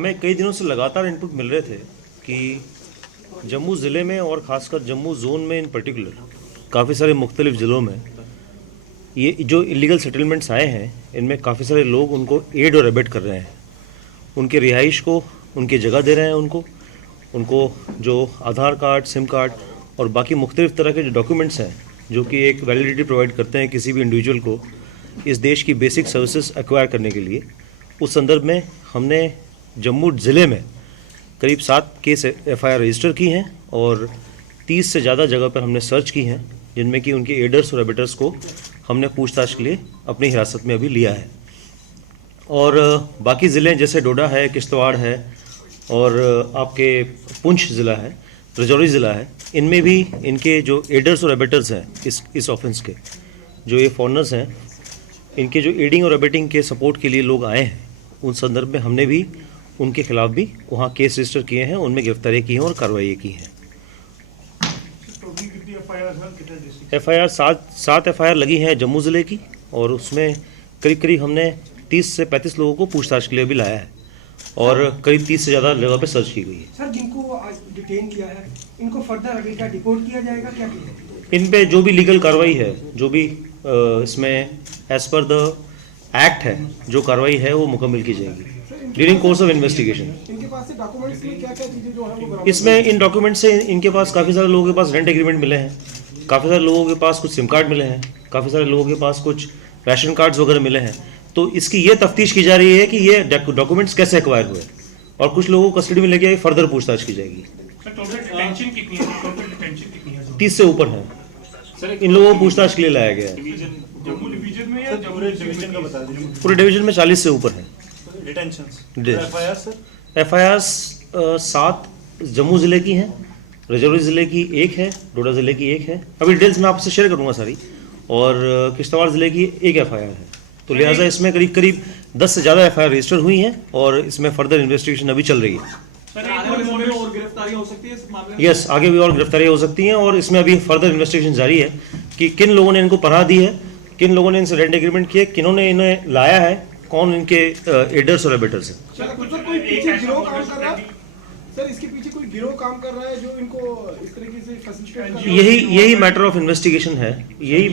हमें कई दिनों से लगातार इनपुट मिल रहे थे कि जम्मू ज़िले में और ख़ासकर जम्मू ज़ोन में इन पर्टिकुलर काफ़ी सारे मुख्तलिफ़ ज़िलों में ये जो इलीगल सेटलमेंट्स आए हैं इनमें काफ़ी सारे लोग उनको एड और अबेट कर रहे हैं, उनके रिहाइश को उनकी जगह दे रहे हैं, उनको जो आधार कार्ड, सिम कार्ड और बाकी मुख्तलिफ़ तरह के जो डॉक्यूमेंट्स हैं जो कि एक वैलिडिटी प्रोवाइड करते हैं किसी भी इंडिविजुअल को इस देश की बेसिक सर्विसेज एक्वायर करने के लिए। उस संदर्भ में हमने जम्मू ज़िले में करीब 7 केस FIR रजिस्टर की हैं और 30 से ज़्यादा जगह पर हमने सर्च की हैं, जिनमें कि उनके एडर्स और एबेटर्स को हमने पूछताछ के लिए अपनी हिरासत में अभी लिया है। और बाकी ज़िले जैसे डोडा है, किश्तवाड़ है और आपके पुंछ ज़िला है, राजौरी ज़िला है, इनमें भी इनके जो एडर्स और एबेटर्स हैं इस ऑफेंस के, जो ये फॉरनर्स हैं, इनके जो एडिंग और एबेटिंग के सपोर्ट के लिए लोग आए हैं, उन संदर्भ में हमने भी उनके खिलाफ भी वहाँ केस रजिस्टर किए हैं, उनमें गिरफ्तारी की हैं और कार्रवाई की हैं। FIR 7 FIR लगी हैं जम्मू ज़िले की और उसमें करीब हमने 30 से 35 लोगों को पूछताछ के लिए भी लाया है और करीब 30 से ज़्यादा जगह पे सर्च की गई है। सर, जिनको आज डिटेन किया है इनको फर्दर अगली क्या डिपोर्ट किया जाएगा, क्या किया जाएगा? इन पे जो भी लीगल कार्रवाई है, जो भी इसमें एज पर द एक्ट है जो कार्रवाई है वो मुकम्मल की जाएगी ड्यूरिंग कोर्स ऑफ इन्वेस्टिगेशन। इनके पास से डॉक्यूमेंट्स में क्या क्या चीजें जो है वो बरामद इसमें इन डॉक्यूमेंट से इनके पास काफ़ी सारे लोगों के पास रेंट एग्रीमेंट मिले हैं, काफ़ी सारे लोगों के पास कुछ सिम कार्ड मिले हैं, काफ़ी सारे लोगों के पास कुछ राशन कार्ड्स वगैरह मिले हैं। तो इसकी ये तफ्तीश की जा रही है कि ये डॉक्यूमेंट्स कैसे एक्वायर हुए और कुछ लोगों को कस्टडी में लेके फर्दर पूछताछ की जाएगी। 30 से ऊपर है, इन लोगों को पूछताछ के लिए लाया गया है। पूरे डिवीजन में 40 से ऊपर है। FIR 7 जम्मू ज़िले की हैं, राजौरी ज़िले की 1 है, डोडा ज़िले की 1 है। अभी डिटेल्स मैं आपसे शेयर करूँगा सारी। और किश्तवाड़ ज़िले की 1 FIR है। तो लिहाजा इसमें करीब 10 से ज़्यादा FIR रजिस्टर हुई हैं और इसमें फर्दर इन्वेस्टिगेशन अभी चल रही है। और गिरफ्तारी हो सकती है इस मामले में? यस, आगे भी और गिरफ्तारियाँ हो सकती हैं और इसमें अभी फर्दर इन्वेस्टिगेशन जारी है कि किन लोगों ने इनको पनाह दी है, किन लोगों ने इनसे रेंट एग्रीमेंट किए, किन्होंने इन्हें लाया है, कौन इनके एडर्स और एबेटर्स हैं। सर, इसके पीछे कोई गिरोह काम कर रहा है जो इनको इस तरीके से फैसिलिटेट कर यही मैटर ऑफ इन्वेस्टिगेशन है। यही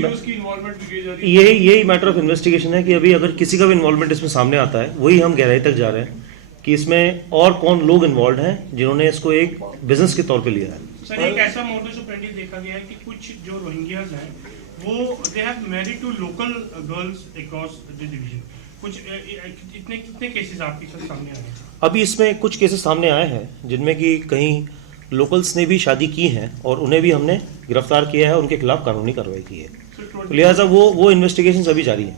मैटर ऑफ इन्वेस्टिगेशन है कि अभी अगर किसी का भी इन्वॉल्वमेंट इसमें सामने आता है, वही हम गहराई तक जा रहे हैं कि इसमें और कौन लोग इन्वॉल्व हैं जिन्होंने इसको एक बिजनेस के तौर पे लिया है। सर, एक ऐसा मोडस ऑपरेंडी देखा गया है कि कुछ जो रोहिंग्याज हैं वो they have married to local girls across the division. कुछ कितने केसेस आपके सामने आए हैं? अभी इसमें कुछ केसेस सामने आए हैं जिनमें कि कहीं लोकल्स ने भी शादी की हैं और उन्हें भी हमने गिरफ्तार किया है, उनके खिलाफ कानूनी कार्रवाई की है। तो लिहाजा वो इन्वेस्टिगेशन अभी जारी है।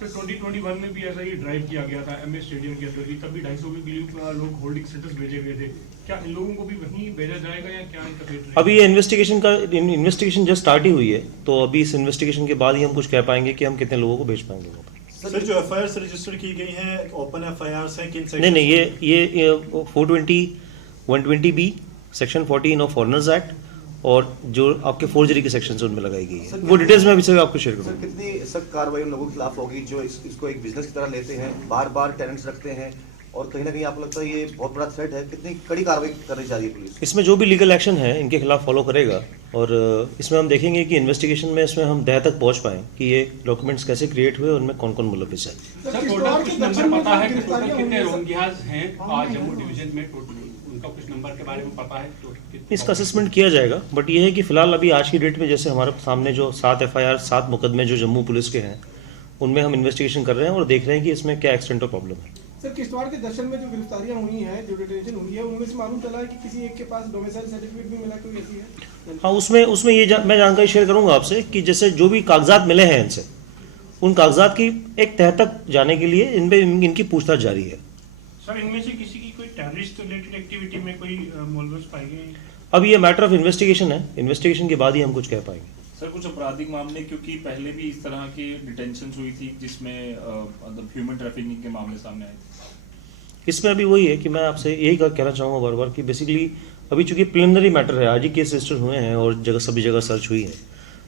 सर, 2021 में भी ऐसा ही ड्राइव किया गया था MS स्टेडियम के अंदर, तब भी 250 के करीब लोग होल्डिंग सेंटर्स भेजे गए थे। क्या इन लोगों को भी वहीं भेजा जाएगा या क्या इनका वेट रहेगा? अभी ये इन्वेस्टिगेशन जस्ट स्टार्ट ही हुई है, तो अभी इस इन्वेस्टिगेशन के बाद ही हम कुछ कह पाएंगे कि हम कितने लोगों को भेज पाएंगे वहाँ पर। सर, जो FIR रजिस्टर की गई हैं ओपन FIR हैं किन सेक्शन? नहीं, ये 420 120B section 14 of foreigners act और जो आपके फोर्जरी के सेक्शन से उनमें लगाई गई है, वो डिटेल्स में अभी से आपको शेयर करूँगा। सर, कितनी सख्त कार्रवाई उन लोगों के खिलाफ होगी जो इसको एक बिजनेस की तरह लेते हैं, बार बार टेनेंट्स रखते हैं और कहीं ना कहीं आपको लगता है ये बहुत बड़ा थ्रेट है? कितनी कड़ी कार्रवाई करनी चाहिए पुलिस? इसमें जो भी लीगल एक्शन है इनके खिलाफ फॉलो करेगा और इसमें हम देखेंगे कि इन्वेस्टिगेशन में इसमें हम तह तक पहुंच पाएँ कि ये डॉक्यूमेंट्स कैसे क्रिएट हुए, उनमें कौन कौन मुलविस है। सर, टोटल कुछ नंबर पता है कि टोटल कितने रोहिंग्याज हैं आज जम्मू डिवीजन में? टोटल उनका कुछ नंबर के बारे में पता है? इसका असेसमेंट किया जाएगा, बट ये है कि फिलहाल अभी आज की डेट में जैसे हमारे सामने जो 7 FIR 7 मुकदमे जो जम्मू पुलिस के हैं उनमें हम इन्वेस्टिगेशन कर रहे हैं और देख रहे हैं कि इसमें क्या एक्सटेंट ऑफ प्रॉब्लम है। सर, किश्तवाड़ के दर्शन में जो गिरफ्तारियां हुई हैं, जो डिटेंशन हुई है, उनमें से मालूम चला है कि किसी एक के पास डोमिसाइल सर्टिफिकेट भी मिला, कोई ऐसी है? हाँ, उसमें मैं जानकारी शेयर करूंगा आपसे कि जैसे जो भी कागजात मिले हैं इनसे, उन कागजात की एक तह तक जाने के लिए इनकी पूछताछ जारी है। सर, इनमें से किसी की कोई टेररिस्ट रिलेटेड एक्टिविटी में कोई मुलविस पाए गए? अब ये मैटर ऑफ इन्वेस्टिगेशन है, इन्वेस्टिगेशन के बाद ही हम कुछ कह पाएंगे। सर, कुछ आपराधिक मामले, क्योंकि पहले भी इस तरह की डिटेंशन हुई थी जिसमें मतलब ह्यूमन ट्रैफिकिंग के मामले सामने आए थे। इसमें अभी वही है कि मैं आपसे यही कहना चाहूँगा बार बार कि बेसिकली अभी चूंकि प्रिलिमिनरी मैटर है, आज ही केस रजिस्टर हुए हैं और सभी जगह सर्च हुई है,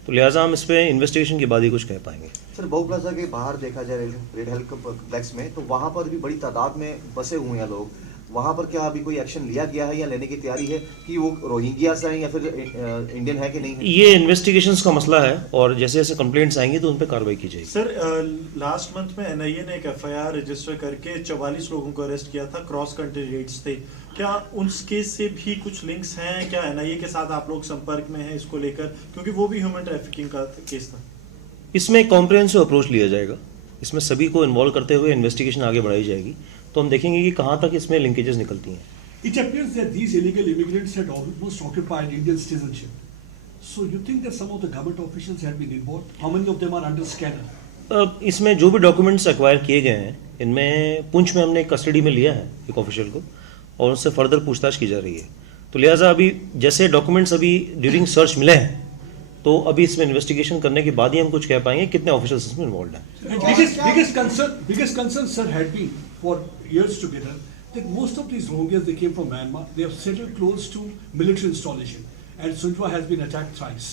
तो लिहाजा हम इस पर इन्वेस्टिगेशन के बाद ही कुछ कह पाएंगे। सर, बहु प्लाजा के बाहर देखा जाए रेड हेल कॉम्प्लेक्स में, तो वहाँ पर भी बड़ी तादाद में बसे हुए हैं लोग, वहाँ पर क्या अभी कोई एक्शन लिया गया है या लेने की तैयारी है कि वो रोहिंग्यास हैं या फिर इंडियन है कि नहीं है? ये इन्वेस्टिगेशंस का मसला है और जैसे जैसे कंप्लेंट्स आएंगी तो उन पर कार्रवाई की जाएगी। सर लास्ट मंथ में एनआईए ने एक एफआईआर रजिस्टर करके 44 लोगों को अरेस्ट किया था, क्रॉस कंट्री रेड्स थे। क्या उस केस से भी कुछ लिंक्स हैं? क्या एनआईए के साथ आप लोग संपर्क में हैं इसको लेकर, क्योंकि वो भी ह्यूमन ट्रैफिकिंग का केस था? इसमें एक कॉम्प्रिहेंसिव अप्रोच लिया जाएगा, इसमें सभी को इन्वॉल्व करते हुए इन्वेस्टिगेशन आगे बढ़ाई जाएगी, तो हम देखेंगे कि कहाँ तक इसमें लिंकेजेस निकलती हैं। It appears that these illegal immigrants had almost occupied Indian citizenship. So you think that some of the government officials have been involved? How many of them are under scanner? इसमें जो भी documents acquire किए गए हैं, इनमें पुंछ में हमने custody में लिया है एक ऑफिशियल को और उससे फर्दर पूछताछ की जा रही है। तो लिहाजा अभी जैसे डॉक्यूमेंट्स अभी ड्यूरिंग सर्च मिले हैं, तो अभी इसमें इन्वेस्टिगेशन करने के बाद ही हम कुछ कह पाएंगे कितने ऑफिसर्स इसमें इन्वॉल्व हैं। Biggest concern, sir, had been for years together that most of these Rohingyas, they came from Myanmar. They have settled close to military installation, and Sunjwa has been attacked thrice.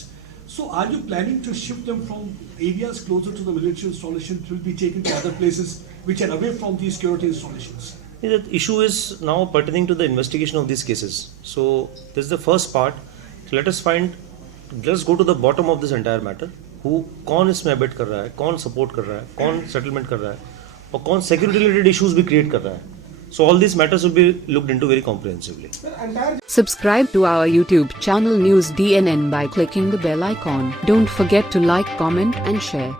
So, are you planning to shift them from areas closer to the military installation to be taken to other places which are away from these security installations? The issue is now pertaining to the investigation of these cases. So this is the first part. So let's go to the bottom of this entire matter. कौन इसमें abet कर रहा है, कौन support कर रहा है, कौन सेटलमेंट कर रहा है और कौन सिक्योरिटी रिलेटेड इश्यूज भी क्रिएट कर रहा है. So all these matters will be looked into very comprehensively. Subscribe to our YouTube channel News DNN by clicking the bell icon. Don't forget to like, comment and share.